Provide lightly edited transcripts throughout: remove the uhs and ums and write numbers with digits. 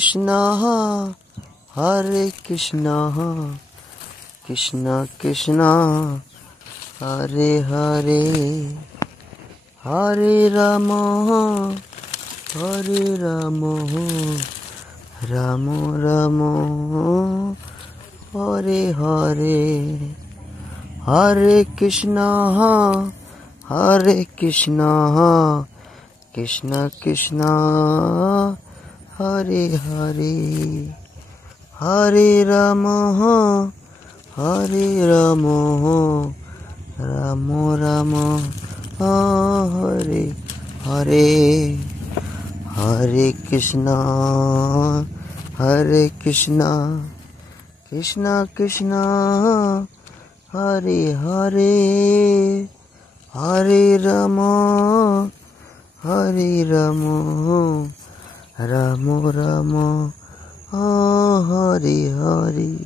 Krishna, Hare Krishna, Krishna Krishna, Hare Hare, Hare Rama, Hare Rama, Rama Rama, Hare Hare, Hare Krishna, Hare Krishna, Krishna Krishna, Hare Hare, Hare Rama, Hare Rama, Rama Rama, Hare Hare, Hare Krishna, Hare Krishna, Krishna Krishna, Hare Hare, Hare Rama, Hare Rama, Rama Rama, Hare Hare,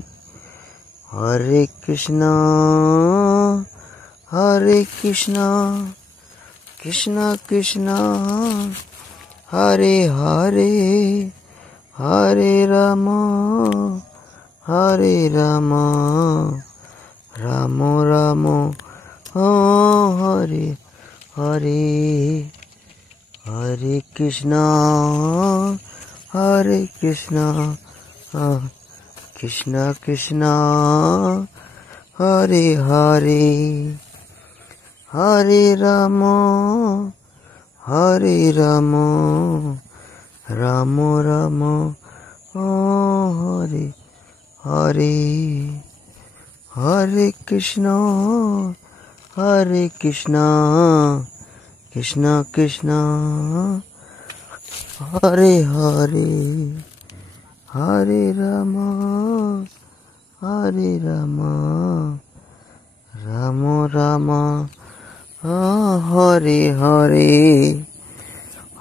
Hare Krishna, Hare Krishna, Krishna Krishna, Hare Hare, Hare Rama, Hare Rama, Rama Rama, Hare Hare, Hare Krishna, Hare Krishna, Krishna Krishna, Hare Hare, Hare Rama, Hare Rama, Rama Rama, Hare Hare, Hare Krishna, Hare Krishna, Krishna Krishna, Hare Hare, Hare Rama, Hare Rama, Rama Rama, Hare Hare,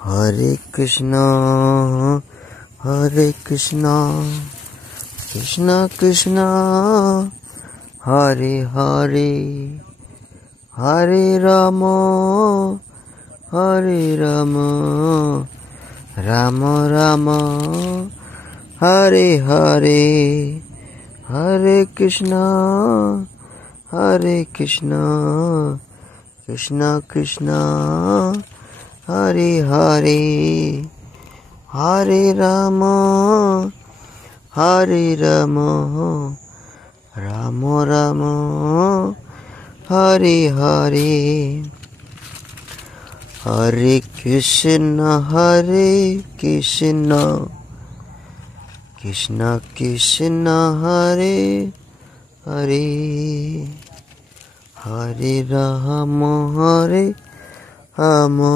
Hare Krishna, Hare Krishna, Krishna Krishna, Hare Hare, Hare Rama, Hare Rama, Rama Rama, Hare Hare, Hare Krishna, Hare Krishna, Krishna Krishna, Hare Hare, Hare Rama, Hare Rama, Rama Rama, Hare Hare, Hare Krishna, Hare Krishna, Krishna Krishna, Hare Hare, Hare Rama, Hare Rama,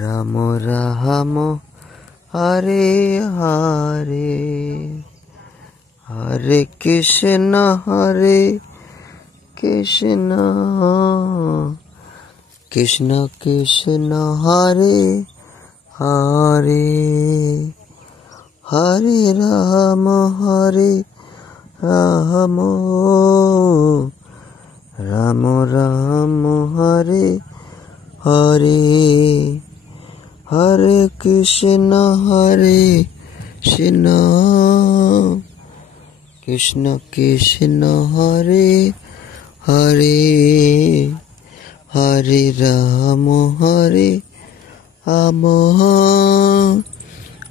Rama Rama, Hare Hare, Hare Krishna, Hare Krishna, Krishna Krishna, Hare Hare, Hare Rama, Hare Rama, Rama Rama, Hare Hare, Hare Krishna, Hare Krishna, Krishna Krishna, Hare Hare, Hare Rama, Hare Rama,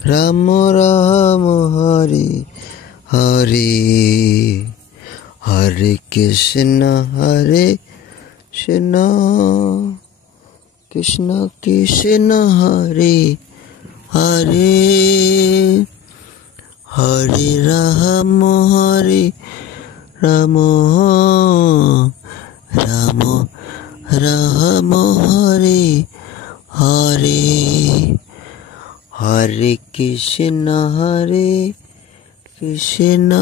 Rama Rama, Hare Hare, Hare Krishna, Hare Krishna, Krishna Krishna, Hare Hare, Hare Rama, Hare Rama, Rama Rama, Hare Hare, Hare Krishna, Hare Krishna,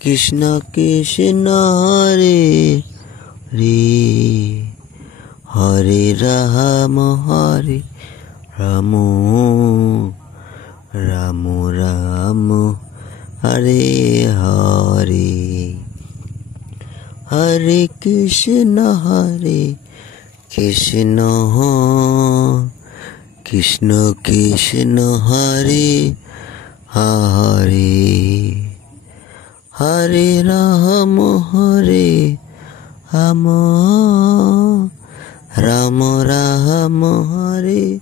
Krishna Krishna, Hare Hare, Hare Rama, Hare Rama, Rama Rama, Hare Hare, Hare Krishna, Hare Krishna, Krishna Krishna Hare Hare Hare Ram Ram Ram Ram Hare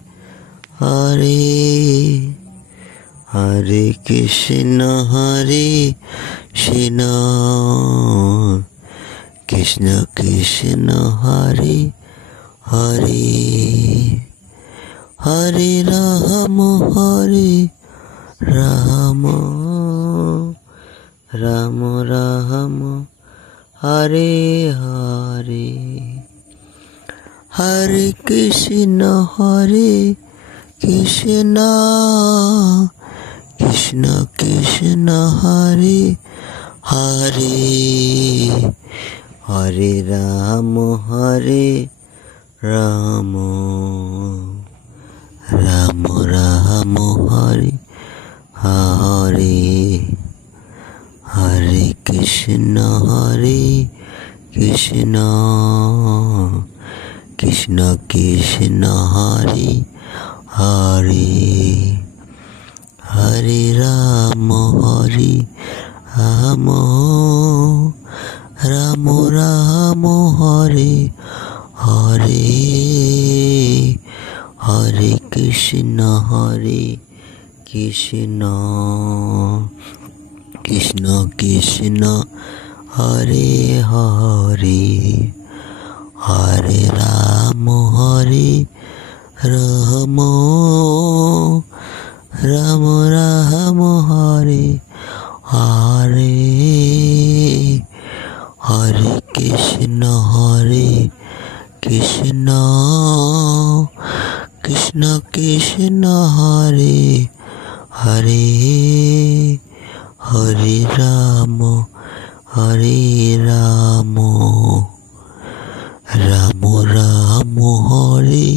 Hare Hare Krishna Krishna Krishna Hare Hare Hare Ram Ram Ram Ram Hare Hare Hare Krishna Krishna Krishna Krishna Hare Hare Hare Ram Ram Ram Ram Hare Hare Hare Krishna Krishna Krishna Krishna Hare Hare Hare Ram Ram Ram Ram Hare Hare Hare Krishna Krishna Krishna Krishna Hare Hare Hare Ram Ram Ram Ram Hare Hare Hare Krishna Krishna Krishna Krishna Hare Hare Hare Ram Ram Ram Ram Hare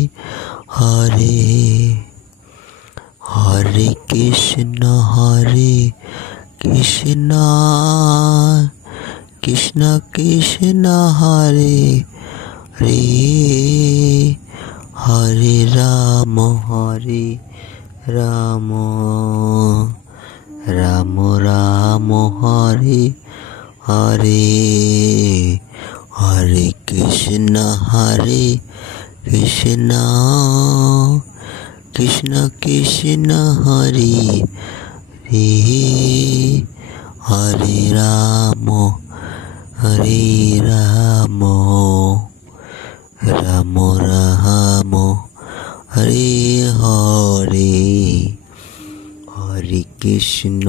Hare Hare Krishna Krishna Krishna Krishna Hare Hare Hare Ram Ram Ram Ram Hare Hare Hare Krishna Krishna Krishna Krishna হরে রে হরে রাম রাম রাম রাম হরে হরে হরে কৃষ্ণ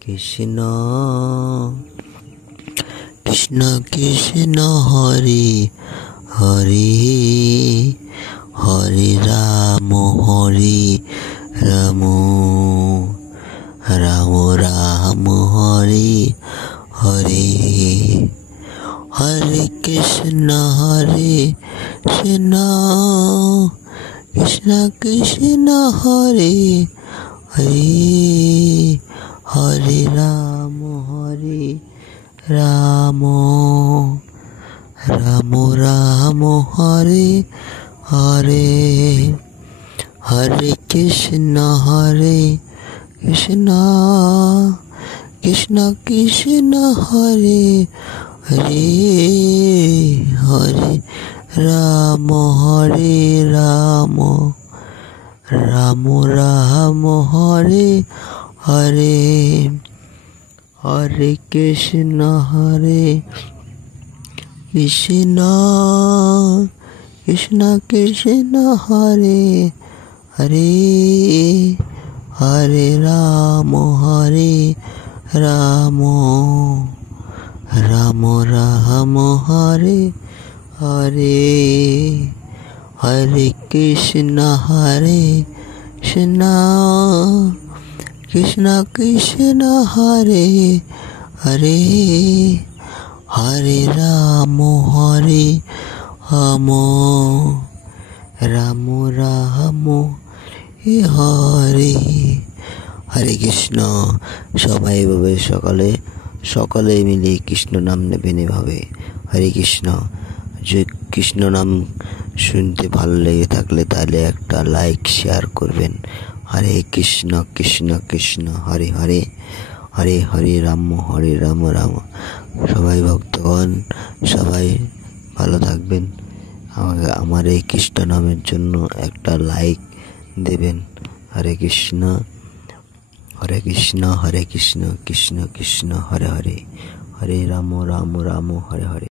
কৃষ্ণ কৃষ্ণ কৃষ্ণ হরে হরে হরে রাম রাম রাম রাম হরে হরে হরে কৃষ্ণ কৃষ্ণ কৃষ্ণ কৃষ্ণ হরে হরে হরে রাম রাম রাম রাম হরে হরে হরে কৃষ্ণ কৃষ্ণ কৃষ্ণ কৃষ্ণ হরে হরে হরে রাম রাম রাম রাম হরে হরে হরে কৃষ্ণ কৃষ্ণ কৃষ্ণ কৃষ্ণ হরে হরে হরে রাম রাম রাম রাম হরে হরে হরে কৃষ্ণ কৃষ্ণ কৃষ্ণ কৃষ্ণ হরে হরে হরে রাম রাম রাম রাম হরে হরে কৃষ্ণ। সবাই এভাবে সকলে মিলে কৃষ্ণ নাম নেবেন এভাবে। হরে কৃষ্ণ। যে কৃষ্ণ নাম শুনতে ভালো লেগে থাকলে তাহলে একটা লাইক শেয়ার করবেন। হরে কৃষ্ণ কৃষ্ণ কৃষ্ণ হরে হরে, হরে হরে রাম হরে রাম রাম। সবাই ভক্তগণ সবাই ভালো থাকবেন। আমার এই কৃষ্ণ নামের জন্য একটা লাইক দেবেন। হরে কৃষ্ণ হরে কৃষ্ণ হরে কৃষ্ণ কৃষ্ণ কৃষ্ণ হরে হরে, হরে রাম রাম রাম হরে হরে।